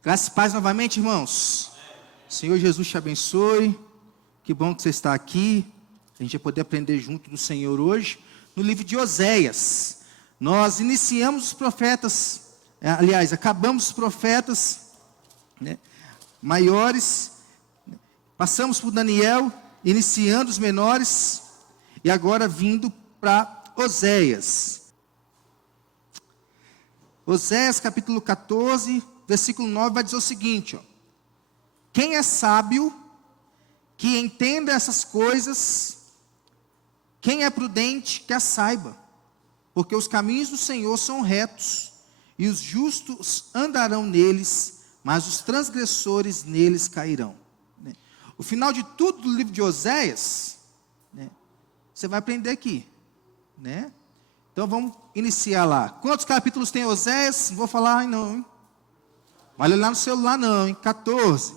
Graças e paz novamente, irmãos. Senhor Jesus te abençoe. Que bom que você está aqui. A gente vai poder aprender junto do Senhor hoje. No livro de Oséias. Nós iniciamos os profetas, acabamos os profetas, maiores. Passamos por Daniel, iniciando os menores. E agora vindo para Oséias. Oséias capítulo 14, versículo 9 vai dizer o seguinte, ó. Quem é sábio, que entenda essas coisas, quem é prudente, que as saiba, porque os caminhos do Senhor são retos, e os justos andarão neles, mas os transgressores neles cairão. O final de tudo do livro de Oséias, você vai aprender aqui, Então vamos iniciar lá. Quantos capítulos tem Oséias? Não vou falar não, hein? Olha lá no celular não, hein? 14.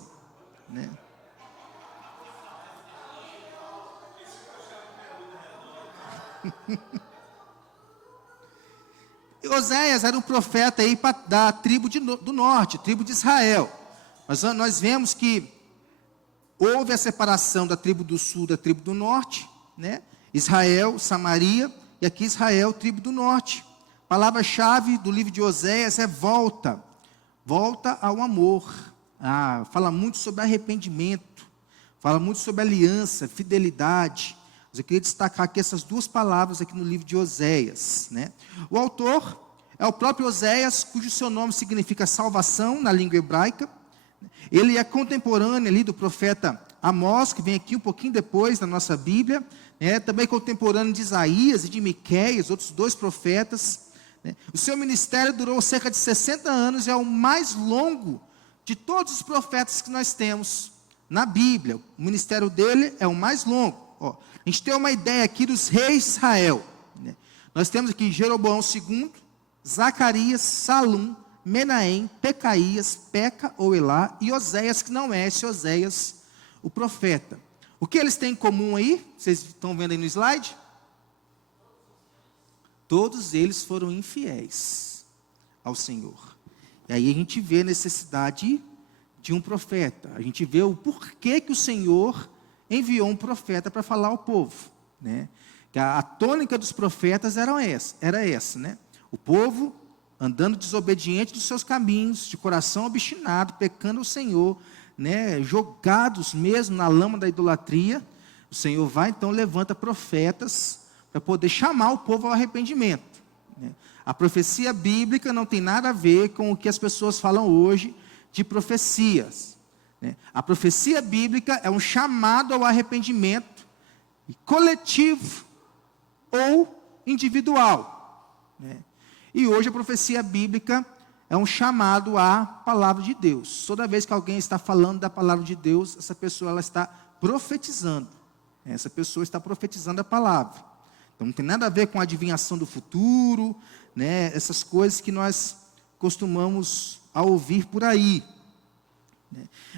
Oséias era um profeta aí da tribo do norte, tribo de Israel. Mas nós vemos que houve a separação da tribo do sul da tribo do norte, Israel, Samaria, e aqui Israel, tribo do norte. A palavra-chave do livro de Oséias é volta. Volta ao amor. Fala muito sobre arrependimento. Fala muito sobre aliança, fidelidade. Mas eu queria destacar aqui essas duas palavras aqui no livro de Oséias. O autor é o próprio Oséias, cujo seu nome significa salvação na língua hebraica. Ele é contemporâneo ali do profeta Amós, que vem aqui um pouquinho depois na nossa Bíblia. Também contemporâneo de Isaías e de Miqueias, outros dois profetas. O seu ministério durou cerca de 60 anos e é o mais longo de todos os profetas que nós temos na Bíblia. O ministério dele é o mais longo. A gente tem uma ideia aqui dos reis de Israel. Nós temos aqui Jeroboão II, Zacarias, Salum, Menahem, Pecaías, Peca ou Elá e Oséias, que não é esse Oséias, o profeta. O que eles têm em comum aí? Vocês estão vendo aí no slide? Todos eles foram infiéis ao Senhor. E aí a gente vê a necessidade de um profeta. A gente vê o porquê que o Senhor enviou um profeta para falar ao povo. A tônica dos profetas era essa. O povo andando desobediente dos seus caminhos, de coração obstinado, pecando ao Senhor, jogados mesmo na lama da idolatria. O Senhor vai então, levanta profetas para poder chamar o povo ao arrependimento. A profecia bíblica não tem nada a ver com o que as pessoas falam hoje de profecias. A profecia bíblica é um chamado ao arrependimento coletivo ou individual. E hoje a profecia bíblica é um chamado à palavra de Deus. Toda vez que alguém está falando da palavra de Deus, essa pessoa ela está profetizando. Essa pessoa está profetizando a palavra. Então não tem nada a ver com a adivinhação do futuro, essas coisas que nós costumamos a ouvir por aí.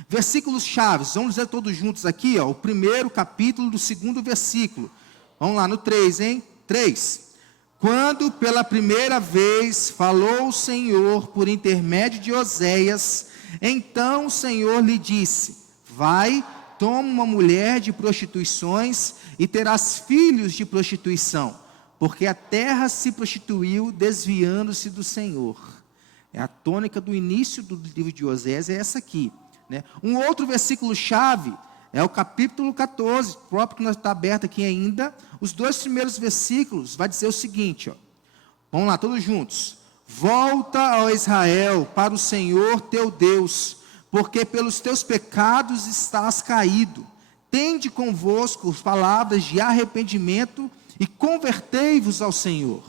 Versículos chaves, vamos ler todos juntos aqui, o primeiro capítulo do segundo versículo. Vamos lá no 3, hein? 3. Quando pela primeira vez falou o Senhor por intermédio de Oséias, então o Senhor lhe disse: vai, toma uma mulher de prostituições e terás filhos de prostituição, porque a terra se prostituiu desviando-se do Senhor. A tônica do início do livro de Oséias é essa aqui. Um outro versículo chave é o capítulo 14, próprio que nós está aberto aqui ainda. Os dois primeiros versículos vai dizer o seguinte, vamos lá, todos juntos. Volta, ó Israel, para o Senhor teu Deus, porque pelos teus pecados estás caído. Tende convosco palavras de arrependimento e convertei-vos ao Senhor.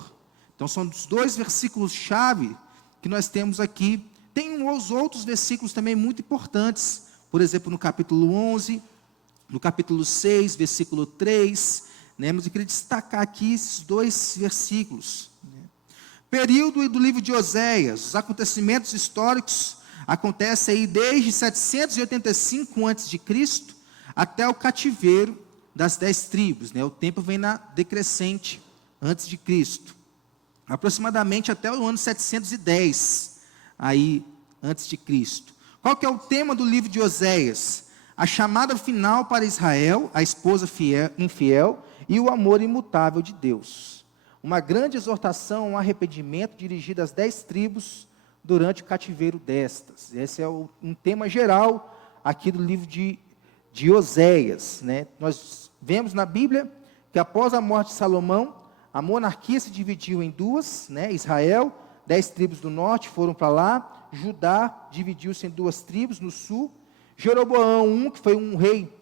Então são os dois versículos-chave que nós temos aqui. Tem os outros versículos também muito importantes. Por exemplo, no capítulo 11, no capítulo 6, versículo 3. Mas eu queria destacar aqui esses dois versículos. Período do livro de Oséias. Os acontecimentos históricos acontecem aí desde 785 a.C., até o cativeiro das 10 tribos. O tempo vem na decrescente antes de Cristo. Aproximadamente até o ano 710, aí, antes de Cristo. Qual que é o tema do livro de Oséias? A chamada final para Israel, a esposa infiel e o amor imutável de Deus. Uma grande exortação ao arrependimento dirigida às 10 tribos durante o cativeiro destas. Esse é um tema geral aqui do livro de Oséias, né? Nós vemos na Bíblia que após a morte de Salomão, a monarquia se dividiu em duas, né? Israel, 10 tribos do norte foram para lá, Judá dividiu-se em 2 tribos no sul, Jeroboão I, que foi um rei,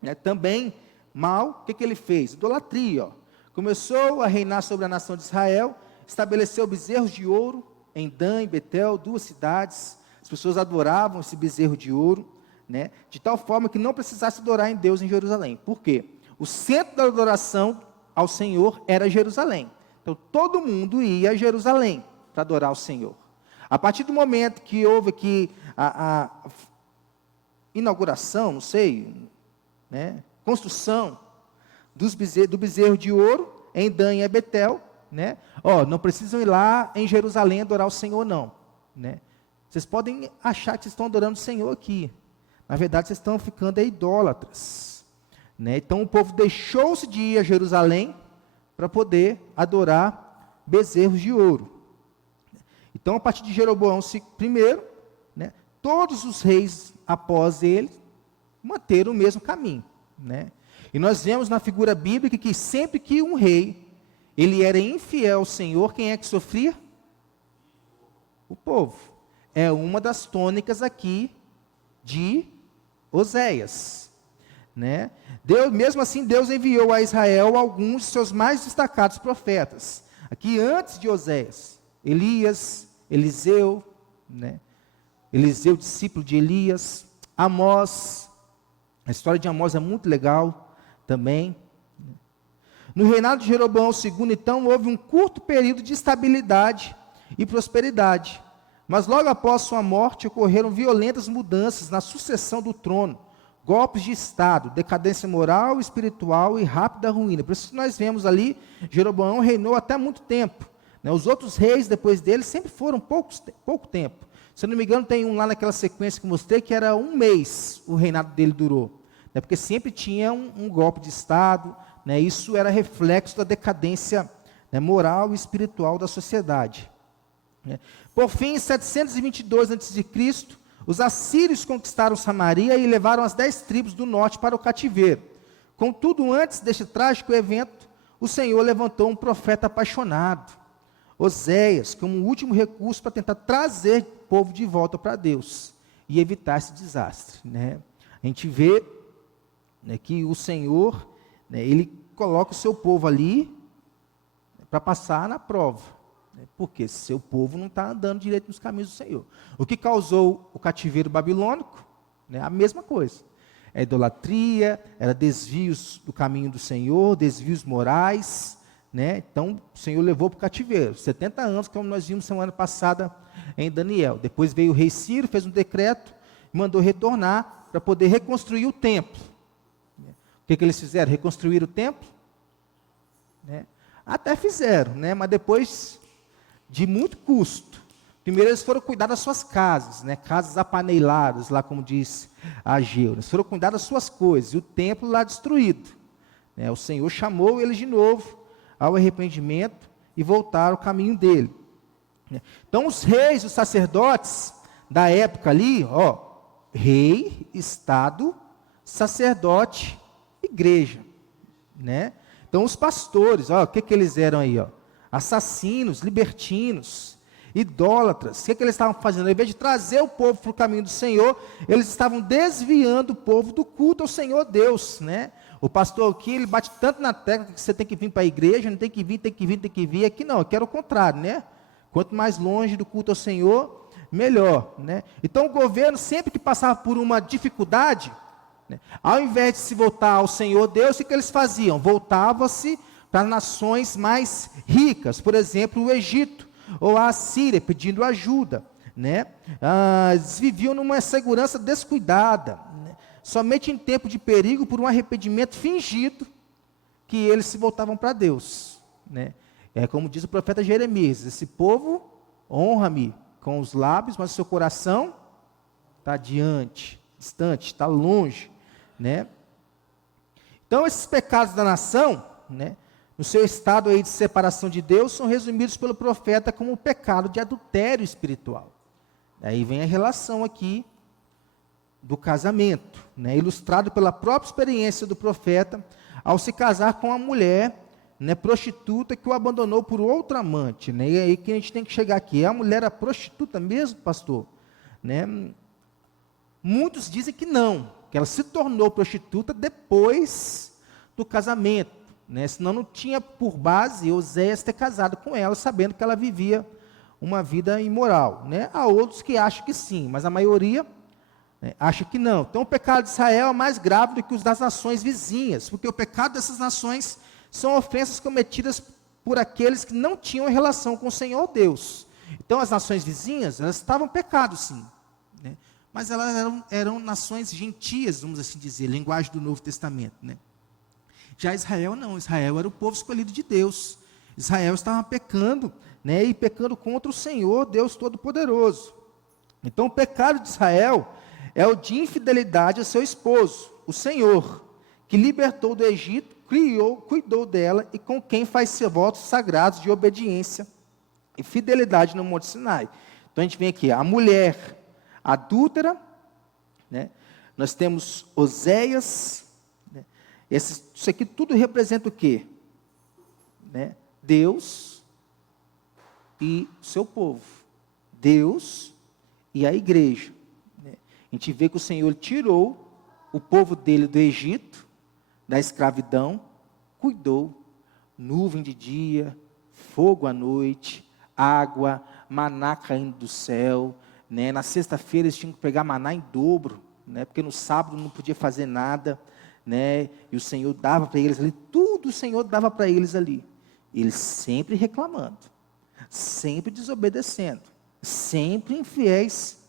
né, também mau, o que ele fez? Idolatria, ó. Começou a reinar sobre a nação de Israel, estabeleceu bezerros de ouro em Dan e Betel, 2 cidades, as pessoas adoravam esse bezerro de ouro, né, de tal forma que não precisasse adorar em Deus em Jerusalém. Por quê? O centro da adoração ao Senhor era Jerusalém. Então todo mundo ia a Jerusalém para adorar ao Senhor. A partir do momento que houve aqui a inauguração, não sei, né, construção do bezerro de ouro em Dan e Betel, né? Não precisam ir lá em Jerusalém adorar o Senhor, não, né? Vocês podem achar que vocês estão adorando o Senhor aqui. Na verdade, vocês estão ficando idólatras, né? Então o povo deixou-se de ir a Jerusalém para poder adorar bezerros de ouro. Então, a partir de Jeroboão I, né, todos os reis após ele manteram o mesmo caminho, né? E nós vemos na figura bíblica que sempre que um rei ele era infiel ao Senhor, quem é que sofria? O povo. É uma das tônicas aqui de Oséias, né? Mesmo assim, Deus enviou a Israel alguns de seus mais destacados profetas. Aqui antes de Oséias, Elias, Eliseu, né? Eliseu, discípulo de Elias, Amós. A história de Amós é muito legal também. No reinado de Jeroboão II, então, houve um curto período de estabilidade e prosperidade. Mas logo após sua morte, ocorreram violentas mudanças na sucessão do trono, golpes de Estado, decadência moral, espiritual e rápida ruína. Por isso que nós vemos ali, Jeroboão reinou até muito tempo, né? Os outros reis depois dele sempre foram pouco tempo. Se eu não me engano, tem um lá naquela sequência que eu mostrei, que era 1 mês o reinado dele durou, né? Porque sempre tinha um golpe de Estado, né? Isso era reflexo da decadência, né, moral e espiritual da sociedade, né? Por fim, em 722 a.C., os assírios conquistaram Samaria e levaram as 10 tribos do norte para o cativeiro. Contudo, antes deste trágico evento, o Senhor levantou um profeta apaixonado, Oséias, como último recurso para tentar trazer o povo de volta para Deus e evitar esse desastre, né? A gente vê, né, que o Senhor, né, ele coloca o seu povo ali, né, para passar na prova. Porque seu povo não está andando direito nos caminhos do Senhor. O que causou o cativeiro babilônico? Né, a mesma coisa. É idolatria, era desvios do caminho do Senhor, desvios morais, né? Então, o Senhor levou para o cativeiro. 70 anos, como nós vimos semana passada em Daniel. Depois veio o rei Ciro, fez um decreto, e mandou retornar para poder reconstruir o templo. O que eles fizeram? Reconstruir o templo? Né? Até fizeram, né? Mas depois de muito custo. Primeiro eles foram cuidar das suas casas, né? Casas apaneiladas, lá como diz Ageu. Eles foram cuidar das suas coisas, e o templo lá destruído, né? O Senhor chamou eles de novo ao arrependimento e voltaram ao caminho dele, né? Então os reis, os sacerdotes da época ali, rei, estado, sacerdote, igreja, né? Então os pastores, o que eles eram aí, assassinos, libertinos, idólatras. O que eles estavam fazendo? Em vez de trazer o povo para o caminho do Senhor, eles estavam desviando o povo do culto ao Senhor Deus, né? O pastor aqui, ele bate tanto na tecla que você tem que vir para a igreja, não tem que vir, tem que vir, tem que vir. Aqui não, eu quero o contrário, né? Quanto mais longe do culto ao Senhor, melhor, né? Então o governo, sempre que passava por uma dificuldade, né, ao invés de se voltar ao Senhor Deus, o que eles faziam? Voltavam-se para nações mais ricas, por exemplo, o Egito ou a Assíria, pedindo ajuda, né? Eles viviam numa segurança descuidada, né? Somente em tempo de perigo, por um arrependimento fingido, que eles se voltavam para Deus, né? É como diz o profeta Jeremias: esse povo honra-me com os lábios, mas o seu coração está adiante, distante, está longe, né? Então, esses pecados da nação, né, no seu estado aí de separação de Deus, são resumidos pelo profeta como o pecado de adultério espiritual. Aí vem a relação aqui do casamento, né, ilustrado pela própria experiência do profeta, ao se casar com uma mulher, né, prostituta, que o abandonou por outro amante, né? E aí que a gente tem que chegar aqui, a mulher era prostituta mesmo, pastor? Né? Muitos dizem que não, que ela se tornou prostituta depois do casamento, né? Senão não tinha por base Oséias ter casado com ela, sabendo que ela vivia uma vida imoral, né? Há outros que acham que sim, mas a maioria, né, acha que não. Então o pecado de Israel é mais grave do que os das nações vizinhas, porque o pecado dessas nações são ofensas cometidas por aqueles que não tinham relação com o Senhor Deus. Então as nações vizinhas, elas estavam pecados sim, né? Mas elas eram nações gentias, vamos assim dizer, linguagem do Novo Testamento, né? Já Israel não, Israel era o povo escolhido de Deus. Israel estava pecando, né, e pecando contra o Senhor, Deus Todo-Poderoso. Então o pecado de Israel é o de infidelidade a seu esposo, o Senhor, que libertou do Egito, cuidou dela e com quem faz votos sagrados de obediência e fidelidade no Monte Sinai. Então a gente vem aqui, a mulher adúltera, né? Nós temos Oséias, né? Isso aqui tudo representa o quê? Né? Deus e o seu povo, Deus e a igreja, né? A gente vê que o Senhor tirou o povo dele do Egito, da escravidão, cuidou, nuvem de dia, fogo à noite, água, maná caindo do céu, né? Na sexta-feira eles tinham que pegar maná em dobro, né? Porque no sábado não podia fazer nada, né? E o Senhor dava para eles ali, tudo o Senhor dava para eles ali, eles sempre reclamando, sempre desobedecendo, sempre infiéis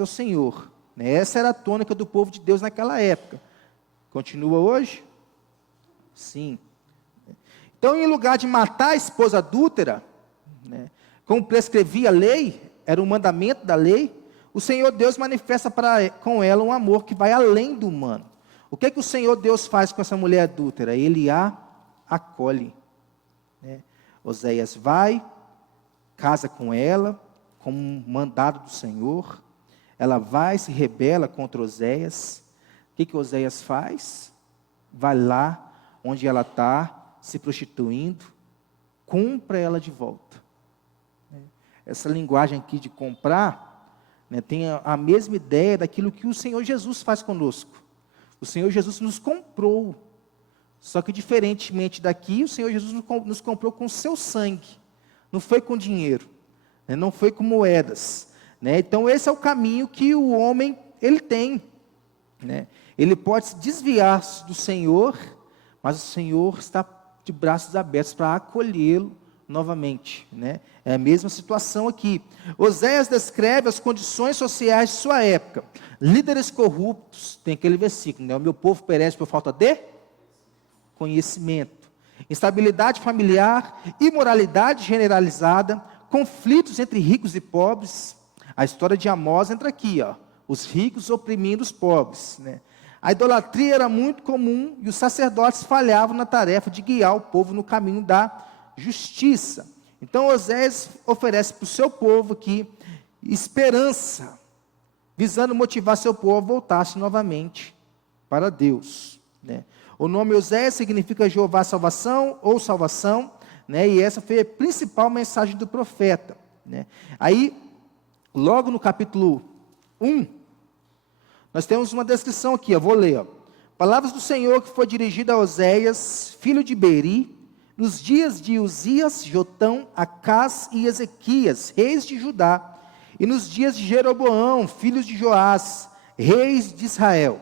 ao Senhor, né? Essa era a tônica do povo de Deus naquela época. Continua hoje? Sim. Então, em lugar de matar a esposa adúltera, né, como prescrevia a lei, era um mandamento da lei, o Senhor Deus manifesta com ela um amor que vai além do humano. O que é que o Senhor Deus faz com essa mulher adúltera? Ele a acolhe, né? Oséias vai, casa com ela, como um mandado do Senhor. Ela vai, se rebela contra Oséias. O que Oséias faz? Vai lá onde ela está, se prostituindo, compra ela de volta. Essa linguagem aqui de comprar, né, tem a mesma ideia daquilo que o Senhor Jesus faz conosco. O Senhor Jesus nos comprou, só que diferentemente daqui, o Senhor Jesus nos comprou com o seu sangue, não foi com dinheiro, né, não foi com moedas, né? Então esse é o caminho que o homem, ele tem, né? Ele pode se desviar do Senhor, mas o Senhor está de braços abertos para acolhê-lo novamente, né? É a mesma situação aqui. Oséias descreve as condições sociais de sua época. Líderes corruptos, tem aquele versículo, né? O meu povo perece por falta de conhecimento. Instabilidade familiar, imoralidade generalizada, conflitos entre ricos e pobres. A história de Amós entra aqui, ó. Os ricos oprimindo os pobres, né? A idolatria era muito comum e os sacerdotes falhavam na tarefa de guiar o povo no caminho da justiça. Então Oséias oferece para o seu povo aqui esperança, visando motivar seu povo a voltar-se novamente para Deus, né? O nome Oséias significa Jeová salvação ou salvação, né? E essa foi a principal mensagem do profeta, né? Aí, logo no capítulo 1, nós temos uma descrição aqui, eu vou ler, ó. Palavras do Senhor que foi dirigida a Oséias, filho de Beri, nos dias de Uzias, Jotão, Acás e Ezequias, reis de Judá, e nos dias de Jeroboão, filhos de Joás, reis de Israel.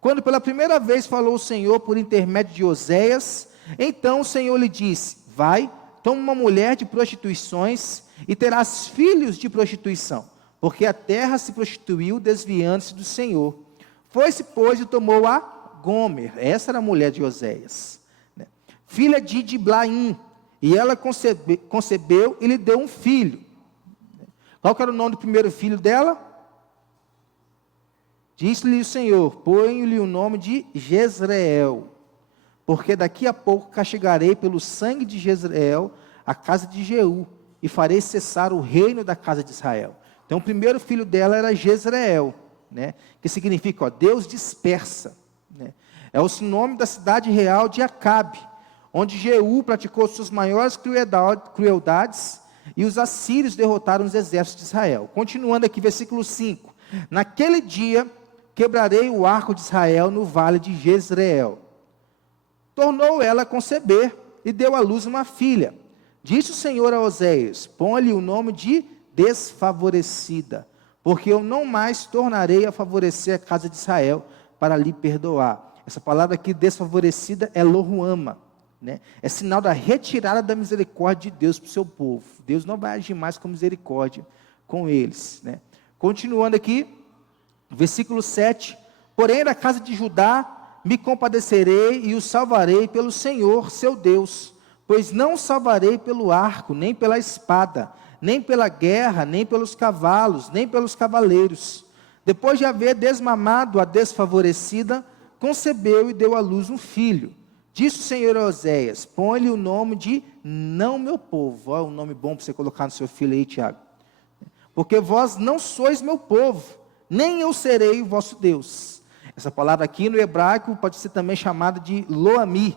Quando pela primeira vez falou o Senhor por intermédio de Oséias, então o Senhor lhe disse: vai, toma uma mulher de prostituições e terás filhos de prostituição, porque a terra se prostituiu desviando-se do Senhor. Foi-se, pois, e tomou a Gomer, essa era a mulher de Oséias, né, filha de Diblaim, e ela concebeu e lhe deu um filho. Qual que era o nome do primeiro filho dela? Disse-lhe o Senhor: ponho-lhe o nome de Jezreel, porque daqui a pouco castigarei pelo sangue de Jezreel a casa de Jeú, e farei cessar o reino da casa de Israel. Então o primeiro filho dela era Jezreel, né? Que significa, ó, Deus dispersa, né? É o nome da cidade real de Acabe, onde Jeú praticou suas maiores crueldades, e os assírios derrotaram os exércitos de Israel. Continuando aqui, versículo 5. Naquele dia, quebrarei o arco de Israel no vale de Jezreel. Tornou ela a conceber, e deu à luz uma filha. Disse o Senhor a Oséias: põe-lhe o nome de desfavorecida, porque eu não mais tornarei a favorecer a casa de Israel para lhe perdoar. Essa palavra aqui, desfavorecida, é Lohuama, né? É sinal da retirada da misericórdia de Deus para o seu povo. Deus não vai agir mais com misericórdia com eles, né? Continuando aqui, versículo 7. Porém, da casa de Judá me compadecerei e o salvarei pelo Senhor, seu Deus, pois não salvarei pelo arco, nem pela espada, nem pela guerra, nem pelos cavalos, nem pelos cavaleiros. Depois de haver desmamado a desfavorecida, concebeu e deu à luz um filho. Disse o Senhor a Oséias: põe-lhe o nome de não meu povo. Olha um nome bom para você colocar no seu filho aí, Tiago. Porque vós não sois meu povo, nem eu serei o vosso Deus. Essa palavra aqui no hebraico pode ser também chamada de Loami,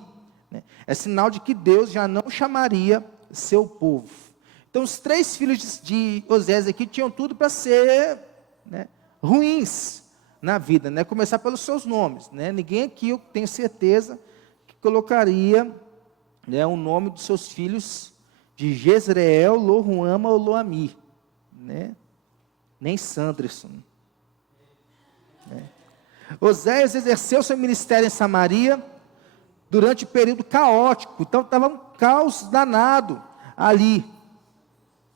né? É sinal de que Deus já não chamaria seu povo. Então os três filhos de Oséias aqui tinham tudo para ser, né, ruins na vida, né? Começar pelos seus nomes, né? Ninguém aqui, eu tenho certeza, que colocaria, né, o nome dos seus filhos de Jezreel, Lohuama ou Loami, né? Nem Sanderson, né? Oséias exerceu seu ministério em Samaria durante o período caótico. Então estava um caos danado ali,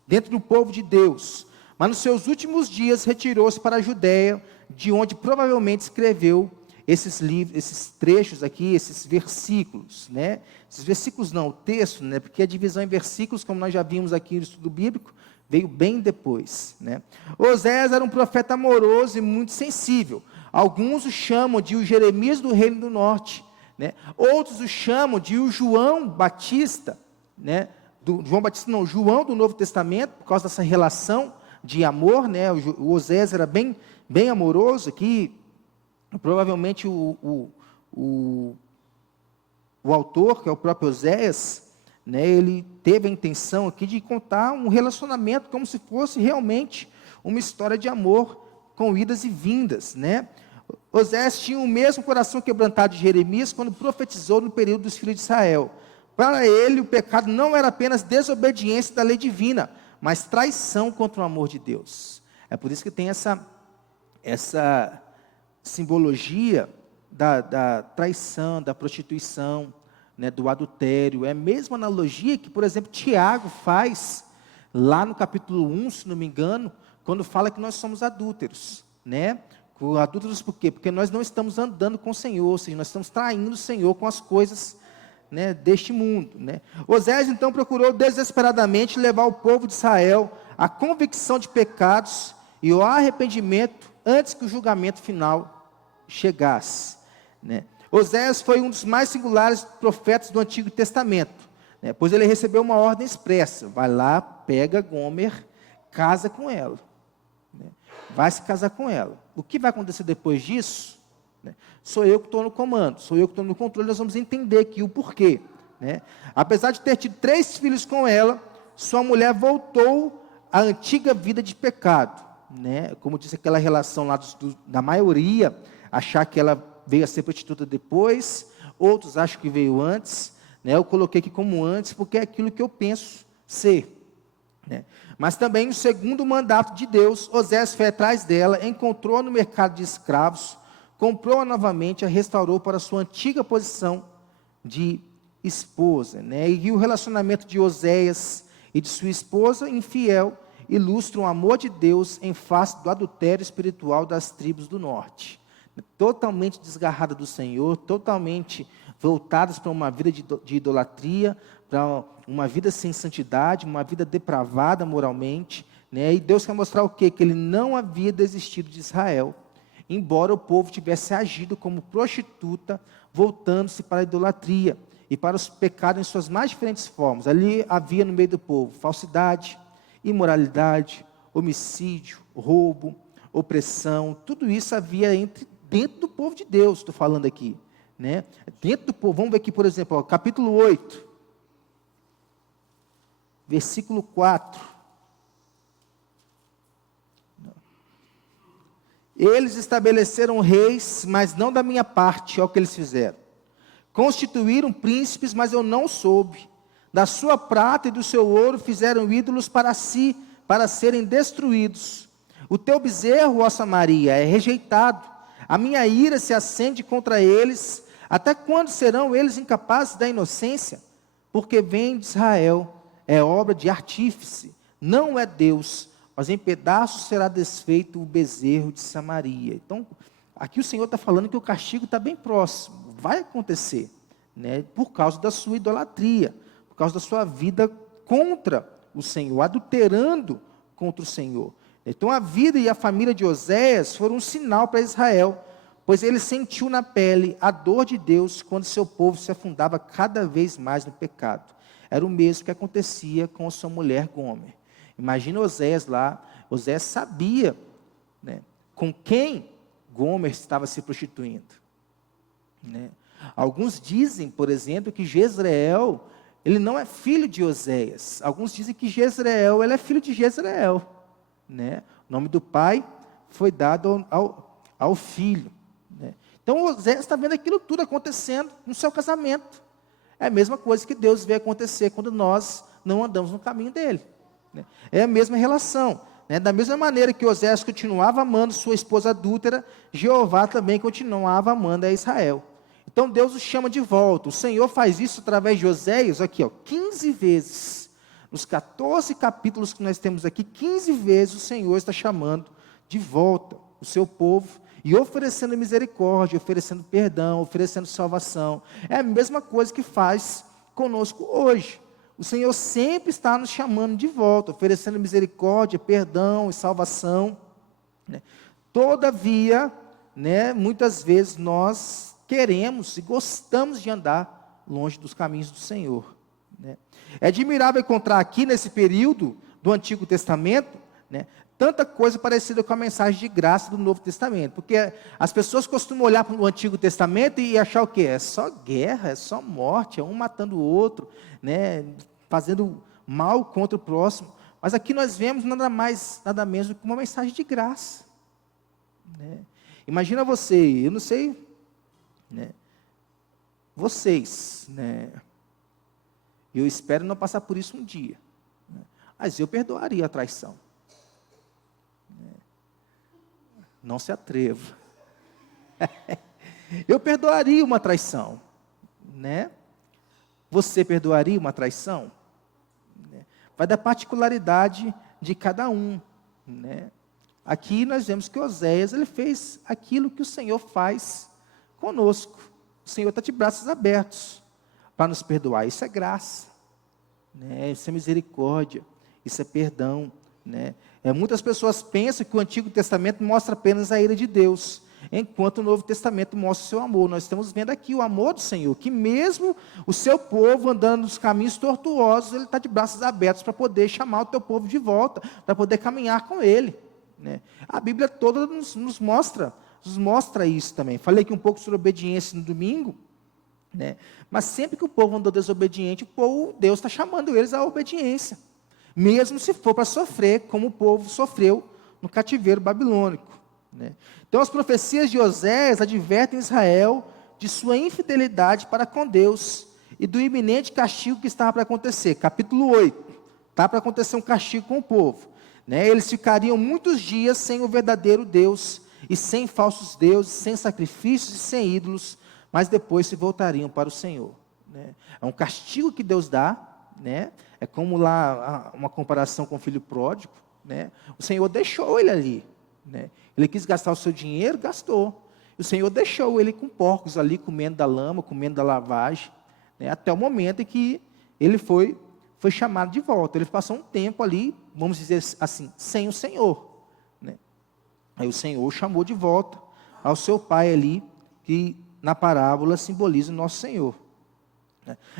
dentro do povo de Deus. Mas nos seus últimos dias retirou-se para a Judéia, de onde provavelmente escreveu esses livros, esses trechos aqui, esses versículos, né? Esses versículos não, o texto, né? Porque a divisão em versículos, como nós já vimos aqui no estudo bíblico, veio bem depois, né? Oséias era um profeta amoroso e muito sensível. Alguns o chamam de o Jeremias do Reino do Norte, né? Outros o chamam de o João Batista, né? João do Novo Testamento, por causa dessa relação de amor, né? O Oséias era bem amoroso aqui. Provavelmente o autor, que é o próprio Oséias, né, ele teve a intenção aqui de contar um relacionamento como se fosse realmente uma história de amor com idas e vindas, né? Oséias tinha o mesmo coração quebrantado de Jeremias quando profetizou no período dos filhos de Israel. Para ele, o pecado não era apenas desobediência da lei divina, mas traição contra o amor de Deus. É por isso que tem essa simbologia da traição, da prostituição, né, do adultério. É a mesma analogia que, por exemplo, Tiago faz lá no capítulo 1, se não me engano, quando fala que nós somos adúlteros, né? Adúlteros por quê? Porque nós não estamos andando com o Senhor, ou seja, nós estamos traindo o Senhor com as coisas, né, deste mundo, né? Oséias então procurou desesperadamente levar o povo de Israel à convicção de pecados e ao arrependimento antes que o julgamento final chegasse, né? Oséias foi um dos mais singulares profetas do Antigo Testamento, né? Pois ele recebeu uma ordem expressa: vai lá, pega Gomer, casa com ela, né? Vai se casar com ela. O que vai acontecer depois disso, né? Sou eu que estou no comando, sou eu que estou no controle. Nós vamos entender aqui o porquê, né? Apesar de ter tido 3 filhos com ela, sua mulher voltou à antiga vida de pecado, né? Como disse, aquela relação lá da maioria, achar que ela veio a ser prostituta depois, outros acham que veio antes, né? Eu coloquei aqui como antes, porque é aquilo que eu penso ser, né? Mas também no segundo mandato de Deus, Oséias foi atrás dela, encontrou no mercado de escravos, comprou-a novamente, a restaurou para a sua antiga posição de esposa, né? E o relacionamento de Oséias e de sua esposa infiel ilustra o amor de Deus em face do adultério espiritual das tribos do norte, totalmente desgarrada do Senhor, totalmente voltadas para uma vida de idolatria, para uma vida sem santidade, uma vida depravada moralmente, né? E Deus quer mostrar o quê? Que Ele não havia desistido de Israel. embora o povo tivesse agido como prostituta, voltando-se para a idolatria e para os pecados em suas mais diferentes formas. Ali havia no meio do povo falsidade, imoralidade, homicídio, roubo, opressão, tudo isso havia dentro do povo de Deus, estou falando aqui, né? Dentro do povo, vamos ver aqui, por exemplo, capítulo 8, versículo 4. Eles estabeleceram reis, mas não da minha parte, é o que eles fizeram. Constituíram príncipes, mas eu não soube. Da sua prata e do seu ouro fizeram ídolos para si, para serem destruídos. O teu bezerro, ó Samaria, é rejeitado. A minha ira se acende contra eles. Até quando serão eles incapazes da inocência? Porque vem de Israel, é obra de artífice, não é Deus, mas em pedaços será desfeito o bezerro de Samaria. Então, aqui o Senhor está falando que o castigo está bem próximo, vai acontecer, né, por causa da sua idolatria, por causa da sua vida contra o Senhor, adulterando contra o Senhor. Então a vida e a família de Oséias foram um sinal para Israel, pois ele sentiu na pele a dor de Deus quando seu povo se afundava cada vez mais no pecado. Era o mesmo que acontecia com a sua mulher Gomer. Imagina Oséias lá, Oséias sabia, né, com quem Gomer estava se prostituindo, né? Alguns dizem, por exemplo, que Jezreel, ele não é filho de Oséias. Alguns dizem que Jezreel, ele é filho de Jezreel, né? O nome do pai foi dado ao filho, né? Então Oséias está vendo aquilo tudo acontecendo no seu casamento. É a mesma coisa que Deus vê acontecer quando nós não andamos no caminho dele, né? É a mesma relação, né? Da mesma maneira que Oséias continuava amando sua esposa adúltera, Jeová também continuava amando a Israel. Então Deus o chama de volta. O Senhor faz isso através de Oséias, aqui, 15 vezes. Nos 14 capítulos que nós temos aqui, 15 vezes o Senhor está chamando de volta o seu povo e oferecendo misericórdia, oferecendo perdão, oferecendo salvação. É a mesma coisa que faz conosco hoje. O Senhor sempre está nos chamando de volta, oferecendo misericórdia, perdão e salvação, né? Todavia, né, muitas vezes nós queremos e gostamos de andar longe dos caminhos do Senhor, né? É admirável encontrar aqui nesse período do Antigo Testamento, né, tanta coisa parecida com a mensagem de graça do Novo Testamento, porque as pessoas costumam olhar para o Antigo Testamento e achar o quê? É só guerra, é só morte, é um matando o outro, né, fazendo mal contra o próximo. Mas aqui nós vemos nada mais, nada menos do que uma mensagem de graça, né? Imagina você, eu não sei, né, vocês, né, eu espero não passar por isso um dia, né, mas eu perdoaria a traição, né? Não se atreva. Eu perdoaria uma traição, né? Você perdoaria uma traição? Né? Vai da particularidade de cada um, né? Aqui nós vemos que Oséias, ele fez aquilo que o Senhor faz conosco. O Senhor está de braços abertos para nos perdoar. Isso é graça, né? Isso é misericórdia, isso é perdão, né? Muitas pessoas pensam que o Antigo Testamento mostra apenas a ira de Deus, enquanto o Novo Testamento mostra o seu amor. Nós estamos vendo aqui o amor do Senhor, que mesmo o seu povo andando nos caminhos tortuosos, ele está de braços abertos para poder chamar o teu povo de volta, para poder caminhar com ele, né? A Bíblia toda nos mostra isso também. Falei aqui um pouco sobre obediência no domingo, né? Mas sempre que o povo andou desobediente, Deus está chamando eles à obediência, mesmo se for para sofrer, como o povo sofreu no cativeiro babilônico, né? Então as profecias de Oséias advertem Israel de sua infidelidade para com Deus e do iminente castigo que estava para acontecer. Capítulo 8, está para acontecer um castigo com o povo, né? Eles ficariam muitos dias sem o verdadeiro Deus, e sem falsos deuses, sem sacrifícios e sem ídolos, mas depois se voltariam para o Senhor, né? É um castigo que Deus dá, né? É como lá, uma comparação com o filho pródigo, né? O Senhor deixou ele ali, né? Ele quis gastar o seu dinheiro, gastou. E o Senhor deixou ele com porcos ali, comendo da lama, comendo da lavagem, né? Até o momento em que ele foi chamado de volta. Ele passou um tempo ali, vamos dizer assim, sem o Senhor, né? Aí o Senhor chamou de volta ao seu pai ali, que na parábola simboliza o nosso Senhor.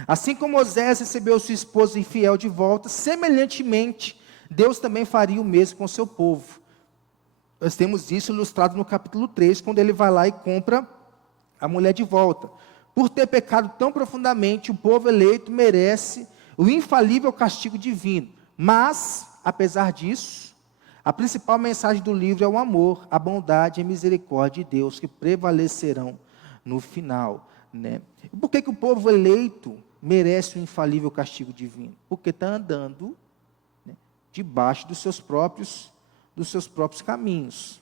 Assim como Osés recebeu sua esposa infiel de volta, semelhantemente, Deus também faria o mesmo com o seu povo. Nós temos isso ilustrado no capítulo 3, quando ele vai lá e compra a mulher de volta. Por ter pecado tão profundamente, o povo eleito merece o infalível castigo divino. Mas, apesar disso, a principal mensagem do livro é o amor, a bondade e a misericórdia de Deus, que prevalecerão no final. Né? Por que o povo eleito merece o infalível castigo divino? Porque está andando, né, debaixo dos seus próprios caminhos.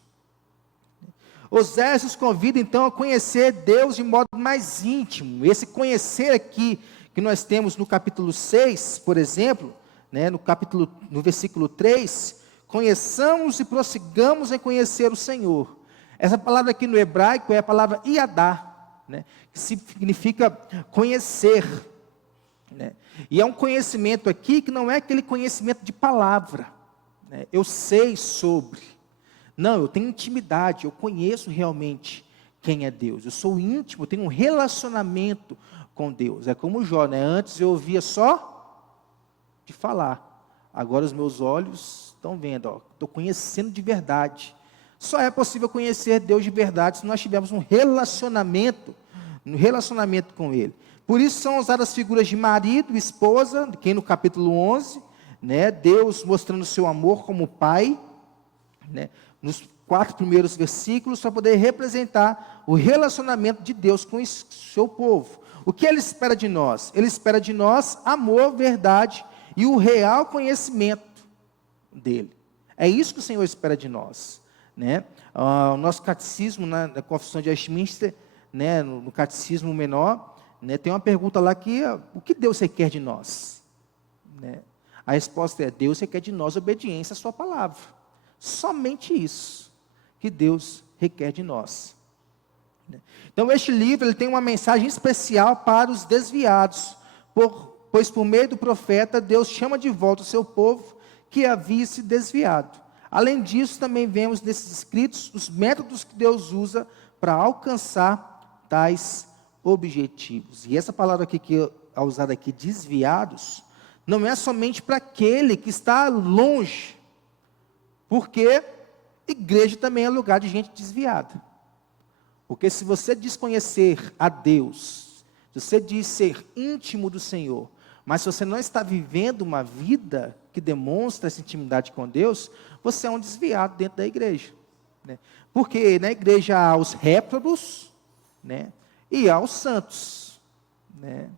Osés nos convida então a conhecer Deus de modo mais íntimo. Esse conhecer aqui que nós temos no capítulo 6, por exemplo, né, no versículo 3, conheçamos e prossigamos em conhecer o Senhor. Essa palavra aqui no hebraico é a palavra iadá, né, que significa conhecer. Né, e é um conhecimento aqui que não é aquele conhecimento de palavra. Né, eu sei sobre. Não, eu tenho intimidade, eu conheço realmente quem é Deus. Eu sou íntimo, eu tenho um relacionamento com Deus. É como Jó, né? Antes eu ouvia só de falar. Agora os meus olhos estão vendo, estou conhecendo de verdade. Só é possível conhecer Deus de verdade se nós tivermos um relacionamento com Ele. Por isso são usadas as figuras de marido, esposa, que no capítulo 11, né? Deus mostrando o seu amor como pai, né? Nos 4 primeiros versículos, para poder representar o relacionamento de Deus com o seu povo. O que Ele espera de nós? Ele espera de nós amor, verdade e o real conhecimento dEle. É isso que o Senhor espera de nós. Né? O nosso catecismo, na Confissão de Westminster, né, no catecismo menor, né, tem uma pergunta lá que, o que Deus requer de nós? Né? A resposta é, Deus requer de nós obediência à sua palavra. Somente isso que Deus requer de nós. Então este livro ele tem uma mensagem especial para os desviados, pois por meio do profeta Deus chama de volta o seu povo que havia se desviado. Além disso, também vemos nesses escritos os métodos que Deus usa para alcançar tais objetivos. E essa palavra aqui que é usada aqui, desviados, não é somente para aquele que está longe, porque igreja também é lugar de gente desviada. Porque se você desconhecer a Deus, se você diz ser íntimo do Senhor, mas se você não está vivendo uma vida que demonstra essa intimidade com Deus, você é um desviado dentro da igreja. Né? Porque na igreja há os réprobos, né, e há os santos. Né?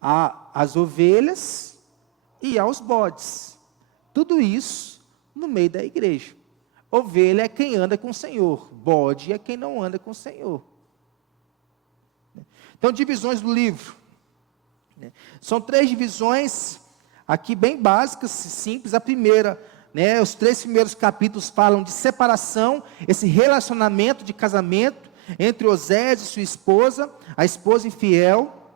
Há as ovelhas e há os bodes. Tudo isso no meio da igreja. Ovelha é quem anda com o Senhor. Bode é quem não anda com o Senhor. Então, divisões do livro. São 3 divisões, aqui bem básicas, simples. A primeira, né, os 3 primeiros capítulos falam de separação, esse relacionamento de casamento entre Osés e sua esposa, a esposa infiel.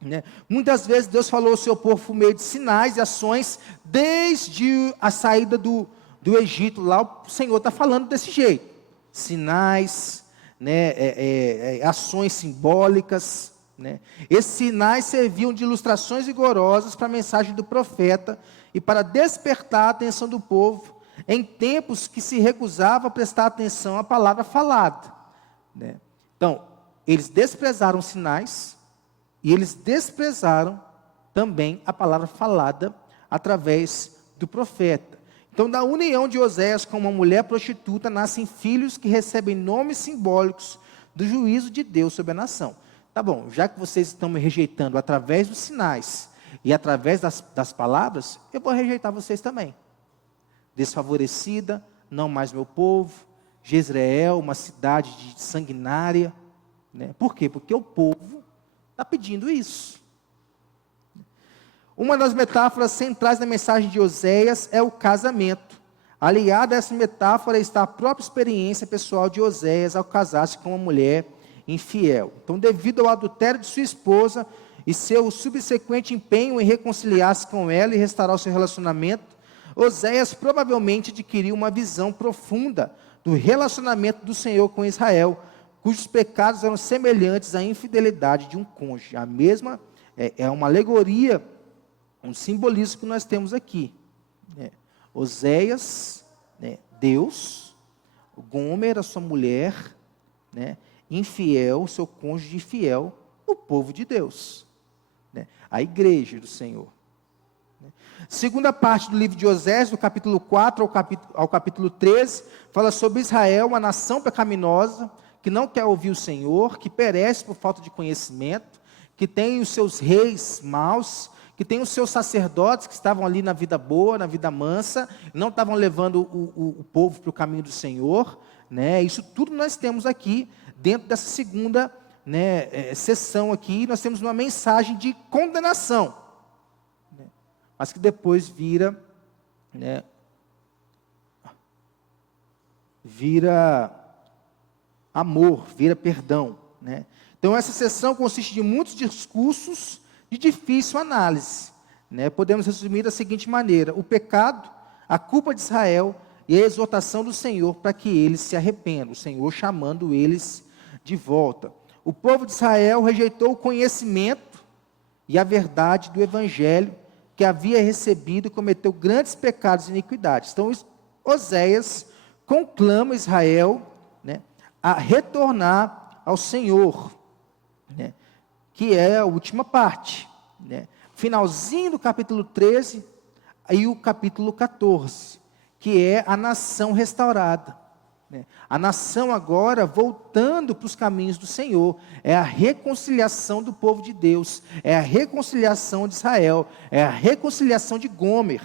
Né? Muitas vezes Deus falou ao seu povo por meio de sinais e ações, desde a saída do Egito. Lá o Senhor está falando desse jeito, sinais, né, ações simbólicas. Né? Esses sinais serviam de ilustrações rigorosas para a mensagem do profeta e para despertar a atenção do povo em tempos que se recusava a prestar atenção à palavra falada. Né? Então, eles desprezaram os sinais e eles desprezaram também a palavra falada através do profeta. Então, da união de Oséias com uma mulher prostituta, nascem filhos que recebem nomes simbólicos do juízo de Deus sobre a nação. Tá bom, já que vocês estão me rejeitando através dos sinais e através das palavras, eu vou rejeitar vocês também. Desfavorecida, não mais meu povo, Jezreel, uma cidade sanguinária. Né? Por quê? Porque o povo está pedindo isso. Uma das metáforas centrais da mensagem de Oséias é o casamento. Aliada a essa metáfora está a própria experiência pessoal de Oséias ao casar-se com uma mulher infiel. Então, devido ao adultério de sua esposa e seu subsequente empenho em reconciliar-se com ela e restaurar o seu relacionamento, Oséias provavelmente adquiriu uma visão profunda do relacionamento do Senhor com Israel, cujos pecados eram semelhantes à infidelidade de um cônjuge. A mesma, é uma alegoria, um simbolismo que nós temos aqui. Oséias, Deus, Gomer, a sua mulher, infiel, seu cônjuge infiel, o povo de Deus, a igreja do Senhor. Segunda parte do livro de Oséias, do capítulo 4 ao capítulo 13, fala sobre Israel, uma nação pecaminosa, que não quer ouvir o Senhor, que perece por falta de conhecimento, que tem os seus reis maus, que tem os seus sacerdotes que estavam ali na vida boa, na vida mansa, não estavam levando o povo para o caminho do Senhor. Isso tudo nós temos aqui, dentro dessa segunda sessão aqui, nós temos uma mensagem de condenação, mas que depois vira amor, vira perdão. Então essa sessão consiste de muitos discursos de difícil análise. Podemos resumir da seguinte maneira: o pecado, a culpa de Israel e a exortação do Senhor para que eles se arrependam, o Senhor chamando eles de volta. O povo de Israel rejeitou o conhecimento e a verdade do Evangelho que havia recebido e cometeu grandes pecados e iniquidades. Então Oséias conclama Israel a retornar ao Senhor, que é a última parte, finalzinho do capítulo 13 e o capítulo 14, que é a nação restaurada, a nação agora voltando para os caminhos do Senhor, é a reconciliação do povo de Deus, é a reconciliação de Israel, é a reconciliação de Gomer.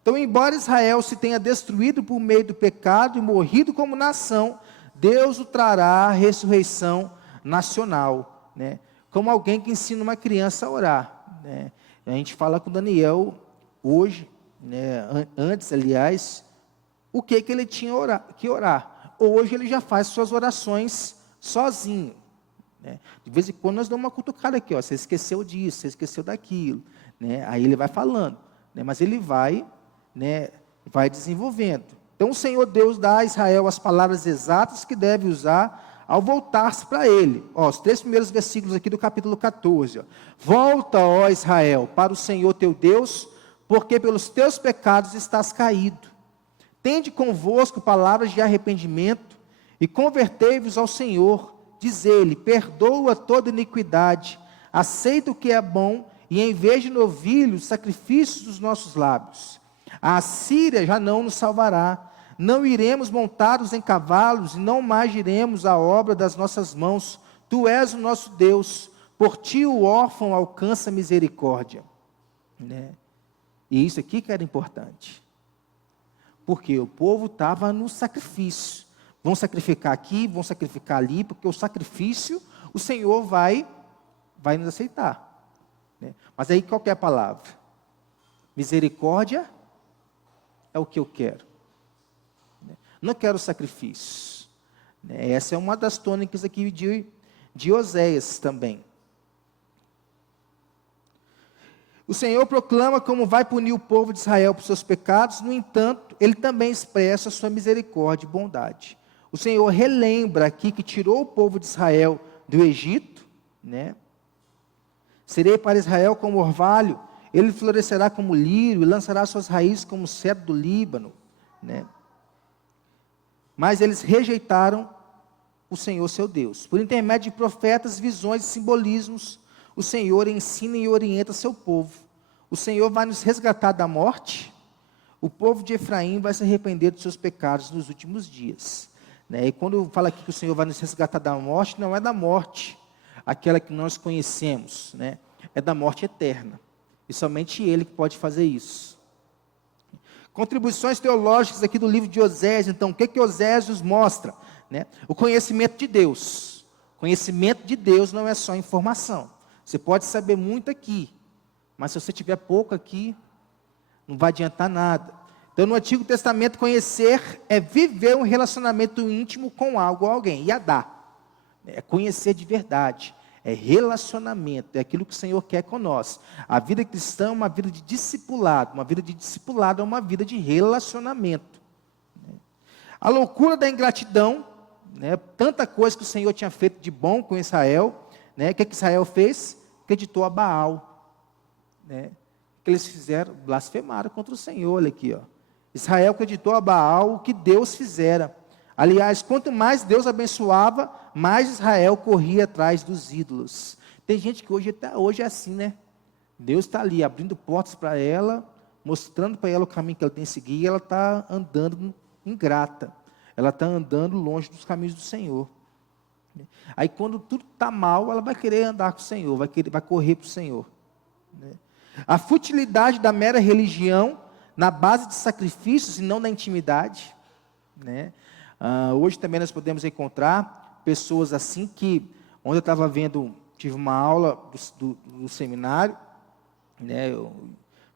Então, embora Israel se tenha destruído por meio do pecado e morrido como nação, Deus o trará a ressurreição nacional, como alguém que ensina uma criança a orar. A gente fala com Daniel hoje, antes, aliás, o que ele tinha que orar. Hoje ele já faz suas orações sozinho. De vez em quando nós damos uma cutucada aqui, você esqueceu disso, você esqueceu daquilo. Aí ele vai falando, mas ele vai desenvolvendo. Então o Senhor Deus dá a Israel as palavras exatas que deve usar ao voltar-se para ele. Os 3 primeiros versículos aqui do capítulo 14. Volta, ó Israel, para o Senhor teu Deus, porque pelos teus pecados estás caído. Tende convosco palavras de arrependimento e convertei-vos ao Senhor. Diz ele: perdoa toda iniquidade, aceita o que é bom e em vez de novilhos, sacrifícios dos nossos lábios. A Assíria já não nos salvará, não iremos montados em cavalos e não mais iremos à obra das nossas mãos. Tu és o nosso Deus, por ti o órfão alcança misericórdia. E isso aqui que era importante. Porque o povo estava no sacrifício. Vão sacrificar aqui, vão sacrificar ali, porque o sacrifício, o Senhor vai nos aceitar. Mas aí qual que é a palavra? Misericórdia é o que eu quero. Não quero sacrifício. Essa é uma das tônicas aqui de Oséias também. O Senhor proclama como vai punir o povo de Israel por seus pecados, no entanto, Ele também expressa a sua misericórdia e bondade. O Senhor relembra aqui que tirou o povo de Israel do Egito, Serei para Israel como orvalho, ele florescerá como lírio e lançará suas raízes como cedro do Líbano, Mas eles rejeitaram o Senhor seu Deus. Por intermédio de profetas, visões e simbolismos, o Senhor ensina e orienta seu povo. O Senhor vai nos resgatar da morte. O povo de Efraim vai se arrepender dos seus pecados nos últimos dias. E quando fala aqui que o Senhor vai nos resgatar da morte, não é da morte, aquela que nós conhecemos, é da morte eterna. E somente Ele que pode fazer isso. Contribuições teológicas aqui do livro de Oséias. Então, o que Oséias nos mostra? O conhecimento de Deus. Conhecimento de Deus não é só informação. Você pode saber muito aqui, mas se você tiver pouco aqui, não vai adiantar nada. Então, no Antigo Testamento, conhecer é viver um relacionamento íntimo com algo ou alguém. Yadá. É conhecer de verdade. É relacionamento. É aquilo que o Senhor quer com nós. A vida cristã é uma vida de discipulado. Uma vida de discipulado é uma vida de relacionamento. A loucura da ingratidão, né? Tanta coisa que o Senhor tinha feito de bom com Israel, né? O que Israel fez? Acreditou a Baal, né? O que eles fizeram? Blasfemaram contra o Senhor, olha aqui, ó. Israel acreditou a Baal o que Deus fizera. Aliás, quanto mais Deus abençoava, mais Israel corria atrás dos ídolos. Tem gente que hoje é assim, né? Deus está ali, abrindo portas para ela, mostrando para ela o caminho que ela tem que seguir, e ela está andando ingrata. Ela está andando longe dos caminhos do Senhor. Aí, quando tudo está mal, ela vai querer andar com o Senhor, vai correr para o Senhor. A futilidade da mera religião, na base de sacrifícios e não da intimidade, né? Hoje também nós podemos encontrar pessoas assim que, onde eu estava vendo, tive uma aula do seminário, né,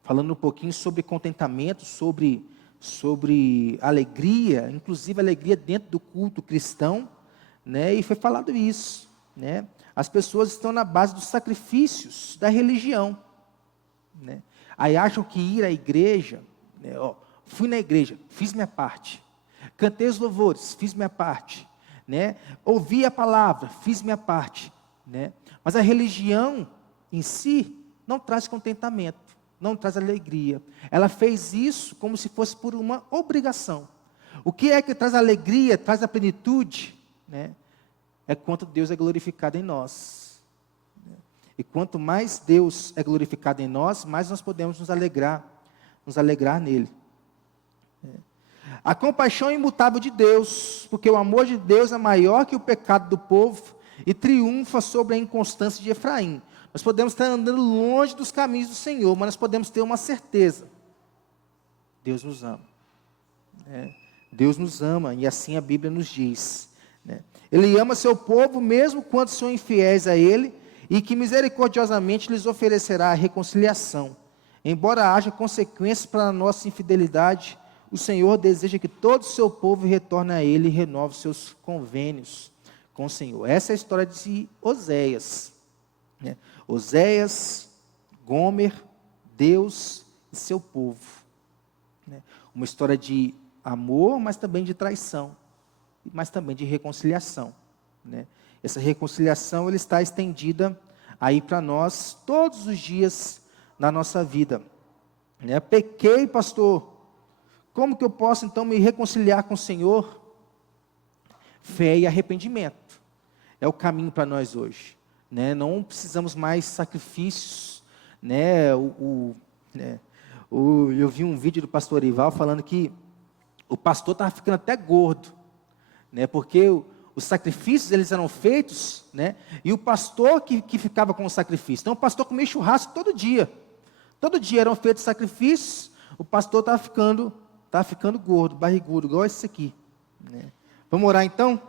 falando um pouquinho sobre contentamento, sobre alegria, inclusive alegria dentro do culto cristão, né, e foi falado isso, né? As pessoas estão na base dos sacrifícios da religião, né? Aí acham que ir à igreja, né, fui na igreja, fiz minha parte, cantei os louvores, fiz minha parte, né? Ouvi a palavra, fiz minha parte, né? Mas a religião em si não traz contentamento, não traz alegria. Ela fez isso como se fosse por uma obrigação. O que é que traz alegria, traz a plenitude, né? É quanto Deus é glorificado em nós. E quanto mais Deus é glorificado em nós, mais nós podemos nos alegrar nele. A compaixão imutável de Deus, porque o amor de Deus é maior que o pecado do povo e triunfa sobre a inconstância de Efraim. Nós podemos estar andando longe dos caminhos do Senhor, mas nós podemos ter uma certeza: Deus nos ama. Deus nos ama, e assim a Bíblia nos diz, né? Ele ama seu povo mesmo quando são infiéis a Ele, e que misericordiosamente lhes oferecerá a reconciliação. Embora haja consequências para a nossa infidelidade, o Senhor deseja que todo o seu povo retorne a Ele e renove seus convênios com o Senhor. Essa é a história de Oséias, né? Oséias, Gomer, Deus e seu povo, né? Uma história de amor, mas também de traição, mas também de reconciliação, né? Essa reconciliação ela está estendida aí para nós todos os dias na nossa vida, né? Pequei, pastor. Como que eu posso então me reconciliar com o Senhor? Fé e arrependimento é o caminho para nós hoje, né? Não precisamos mais sacrifícios, né? Eu vi um vídeo do pastor Ival falando que o pastor estava ficando até gordo, né? Porque os sacrifícios eles eram feitos, né? E o pastor que ficava com o sacrifício. Então o pastor comia churrasco todo dia eram feitos sacrifícios. O pastor estava ficando gordo, barrigudo, igual esse aqui, né? Vamos orar então?